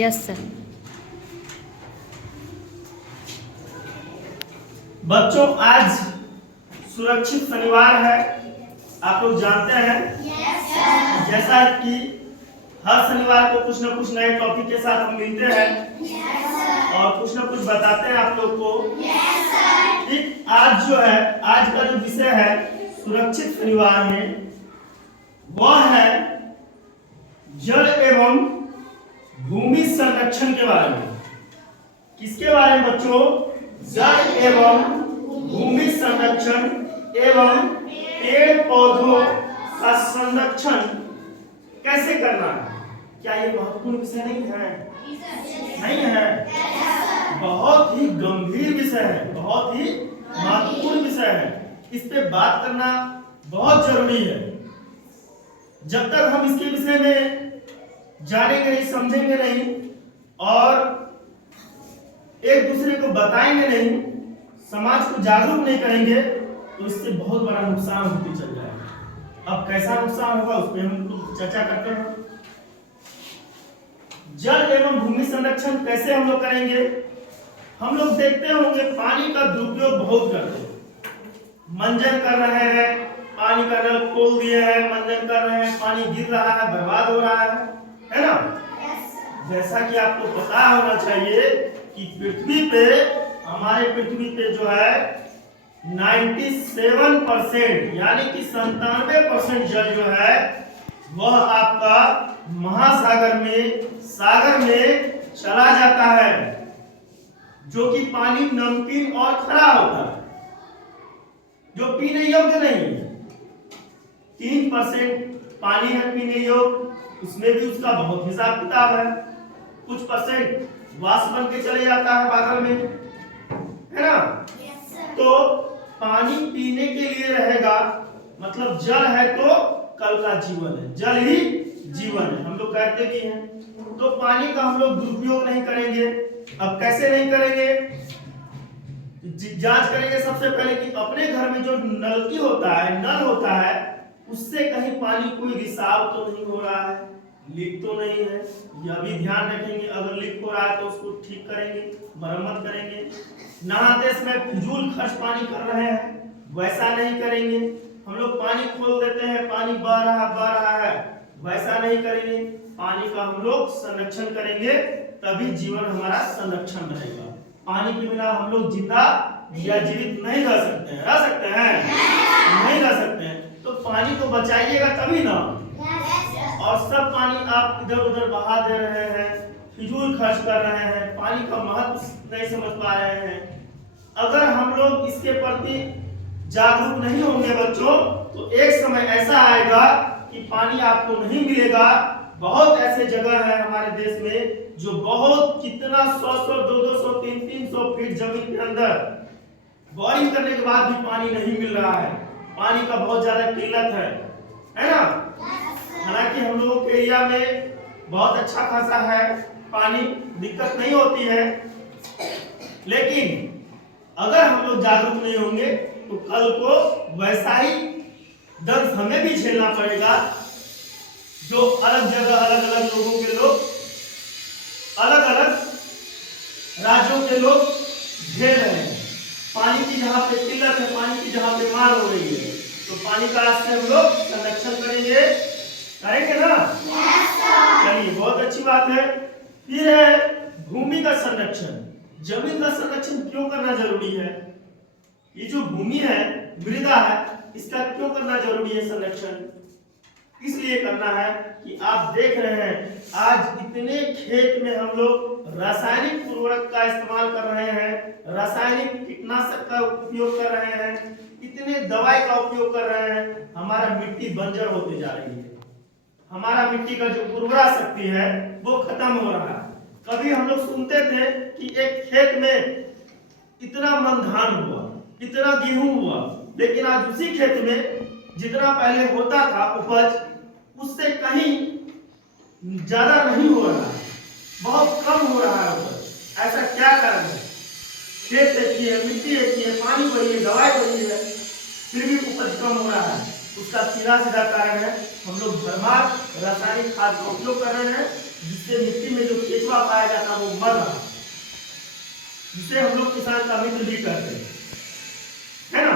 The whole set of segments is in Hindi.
Yes sir. बच्चों आज सुरक्षित शनिवार है, आप लोग जानते हैं। Yes sir. जैसा कि हर शनिवार को कुछ न कुछ नए टॉपिक के साथ हम मिलते हैं और कुछ न कुछ बताते हैं आप लोग को। ठीक आज जो है, आज का जो विषय है सुरक्षित शनिवार में, वह है जल एवं भूमि संरक्षण के बारे में। किसके बारे में बच्चों? जल एवं भूमि संरक्षण एवं पेड़ पौधों का संरक्षण कैसे करना है। क्या ये महत्वपूर्ण विषय नहीं है? नहीं है, बहुत ही गंभीर विषय है, बहुत ही महत्वपूर्ण विषय है। इस पे बात करना बहुत जरूरी है। जब तक हम इसके विषय में जानेंगे नहीं, समझेंगे नहीं और एक दूसरे को बताएंगे नहीं, समाज को जागरूक नहीं करेंगे, तो इससे बहुत बड़ा नुकसान होते चल जाएगा। अब कैसा नुकसान होगा उस पर हम लोग चर्चा करते हैं। जल एवं भूमि संरक्षण कैसे हम लोग करेंगे? हम लोग देखते होंगे पानी का दुरुपयोग बहुत करते हैं। मंजन कर रहे हैं, पानी का नल खोल दिए हैं, मंजन कर रहे हैं, पानी गिर रहा है, बर्बाद हो रहा है ना? जैसा कि आपको पता होना चाहिए कि पृथ्वी पे, हमारे पृथ्वी पे जो है 97% यानी कि 97% जल जो है वह आपका महासागर में, सागर में चला जाता है, जो कि पानी नमकीन और खरा होता है, जो पीने योग्य नहीं है। 3% पानी है पीने योग्य, उसमें भी उसका बहुत हिसाब किताब है। कुछ परसेंट वाष्प बन के चले जाता है बादल में, है ना? तो पानी पीने के लिए रहेगा, मतलब जल है तो कल का जीवन है, जल ही जीवन है, हम लोग कहते भी हैं। तो पानी का हम लोग दुरुपयोग नहीं करेंगे। अब कैसे नहीं करेंगे? जांच करेंगे सबसे पहले कि अपने घर में जो नलकी होता है, नल होता है, उससे कहीं पानी कोई रिसाव तो नहीं हो रहा है, लीक तो नहीं है। यह भी ध्यान रखेंगे, अगर लीक हो रहा है तो उसको ठीक करेंगे, मरम्मत करेंगे। नहाते समय फिजूल खर्च पानी कर रहे हैं, वैसा नहीं करेंगे। हम लोग पानी खोल देते हैं, पानी बह रहा है, वैसा नहीं करेंगे। पानी का हम लोग संरक्षण करेंगे, तभी जीवन हमारा संरक्षण रहेगा। पानी के बिना हम लोग जिंदा या जीवित नहीं रह सकते हैं। रह सकते हैं? नहीं रह सकते हैं। तो पानी को बचाइएगा तभी ना। और सब पानी आप इधर उधर बहा दे रहे हैं, फिजूल खर्च कर रहे हैं, पानी का महत्व नहीं समझ पा रहे हैं। अगर हम लोग इसके प्रति जागरूक नहीं होंगे बच्चों, तो एक समय ऐसा आएगा कि पानी आपको नहीं मिलेगा। बहुत ऐसे जगह है हमारे देश में जो बहुत कितना 100-100, 200-200, 300-300 फीट जमीन के अंदर बोरिंग करने के बाद भी पानी नहीं मिल रहा है। पानी का बहुत ज्यादा किल्लत है ना? हालांकि हम लोगों के एरिया में बहुत अच्छा खासा है, पानी दिक्कत नहीं होती है, लेकिन अगर हम लोग जागरूक नहीं होंगे तो कल को वैसा ही दर्द हमें भी झेलना पड़ेगा, जो अलग जगह अलग अलग लोगों के लोग, अलग अलग राज्यों के लोग झेल रहे हैं। पानी की जहाँ पे किल्लत है, पानी की जहाँ पे मार हो रही है, तो पानी का आज से हम लोग संरक्षण करेंगे ना? चलिए, बहुत अच्छी बात है। फिर है भूमि का संरक्षण। जमीन का संरक्षण क्यों करना जरूरी है? ये जो भूमि है, मृदा है, इसका क्यों करना जरूरी है संरक्षण? इसलिए करना है कि आप देख रहे हैं आज इतने खेत में हम लोग रासायनिक उर्वरक का इस्तेमाल कर रहे हैं, रासायनिक कीटनाशक का उपयोग कर रहे हैं, इतने दवाई का उपयोग कर रहे हैं, हमारा मिट्टी बंजर होते जा रही है। हमारा मिट्टी का जो उर्वरा शक्ति है वो खत्म हो रहा है। कभी हम लोग सुनते थे कि एक खेत में इतना मन धान हुआ, इतना गेहूं हुआ, लेकिन आज उसी खेत में जितना पहले होता था उपज, उससे कहीं ज्यादा नहीं हो रहा है, बहुत कम हो रहा है उपज। ऐसा क्या कारण है? खेत एक ही है, मिट्टी एक ही है, पानी वही है, दवाई वही है, फिर भी उपज कम हो रहा है। उसका सीधा सीधा कारण है हम लोग भरमार रासायनिक खाद का उपयोग कर रहे हैं, जिससे मिट्टी में जो केचुआ पाया जाता है वो मर रहा है, जिसे हम लोग किसान का मित्र भी कहते हैं, है ना।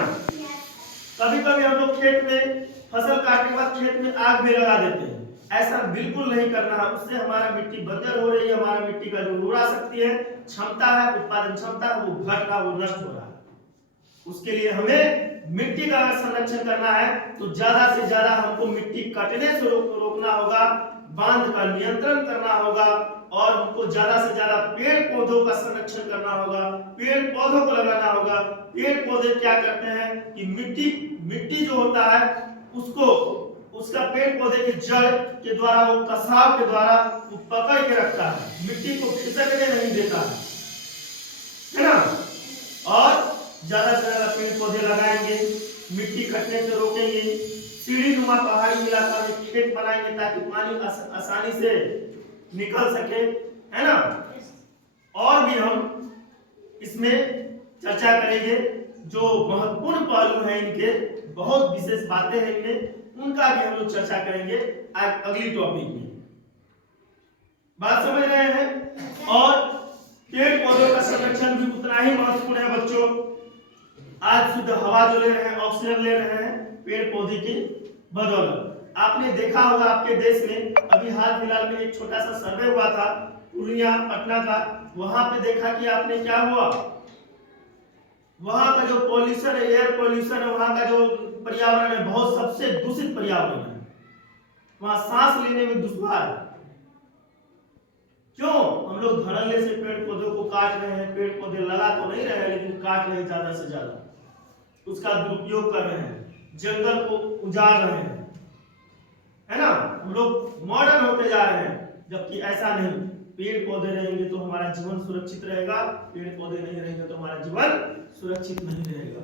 कभी कभी हम लोग खेत में फसल काटने के बाद खेत में आग भी लगा देते हैं, ऐसा बिल्कुल नहीं करना है। उससे हमारा मिट्टी बंजर हो रही है, हमारा मिट्टी का जो उर्वरा शक्ति है, क्षमता है, उत्पादन क्षमता है, वो घट रहा, वो नष्ट हो रहा है। उसके लिए हमें मिट्टी का संरक्षण करना है तो ज्यादा से ज्यादा हमको मिट्टी कटने से रोकना होगा, बांध का नियंत्रण करना होगा, और हमको ज्यादा से ज्यादा पेड़ पौधों का संरक्षण करना होगा, पेड़ पौधों को लगाना होगा। पेड़ पौधे क्या करते हैं कि मिट्टी जो होता है उसको, उसका पेड़ पौधे के जड़ के द्वारा, वो कसाव के द्वारा वो पकड़ के रखता है, मिट्टी को खिसकने नहीं देता है ना। और ज्यादा से ज्यादा पेड़ पौधे लगाएंगे, मिट्टी कटने से रोकेंगे, सीढ़ी नुमा पहाड़ी इलाका में खेत बनाएंगे ताकि पानी आसानी से निकल सके, है ना। और भी हम इसमें चर्चा करेंगे, जो महत्वपूर्ण पहलू हैं इनके, बहुत विशेष बातें हैं इनमें, उनका भी हम लोग चर्चा करेंगे आज अगली टॉपिक में। बात समझ रहे हैं। और पेड़ पौधों का संरक्षण भी उतना ही महत्वपूर्ण है बच्चों। आज शुद्ध हवा जो ले रहे हैं, ऑक्सीजन ले रहे हैं पेड़ पौधे की बदौलत। आपने देखा होगा आपके देश में अभी हाल फिलहाल में एक छोटा सा सर्वे हुआ था पूर्णिया पटना का, वहां पे देखा कि आपने क्या हुआ, वहां का जो पॉल्यूशन है, एयर पॉल्यूशन है, वहां का जो पर्यावरण है बहुत सबसे दूषित पर्यावरण है, वहां सांस लेने में दुश्वार है। क्यों? हम लोग धड़ल्ले से पेड़ पौधों को काट रहे हैं, पेड़ पौधे लगा तो नहीं रहे हैं लेकिन काट रहे हैं ज्यादा से ज्यादा, उसका दुरुपयोग कर रहे हैं, जंगल को उजाड़ रहे हैं, है ना। हम लोग मॉडर्न होते जा रहे हैं, जबकि ऐसा नहीं। पेड़ पौधे रहेंगे तो हमारा जीवन सुरक्षित रहेगा, पेड़ पौधे नहीं रहेंगे तो हमारा जीवन सुरक्षित नहीं रहेगा,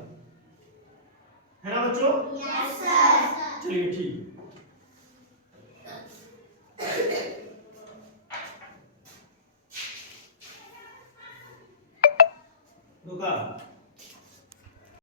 है ना बच्चों। Yes sir. चलिए ठीक। रुका।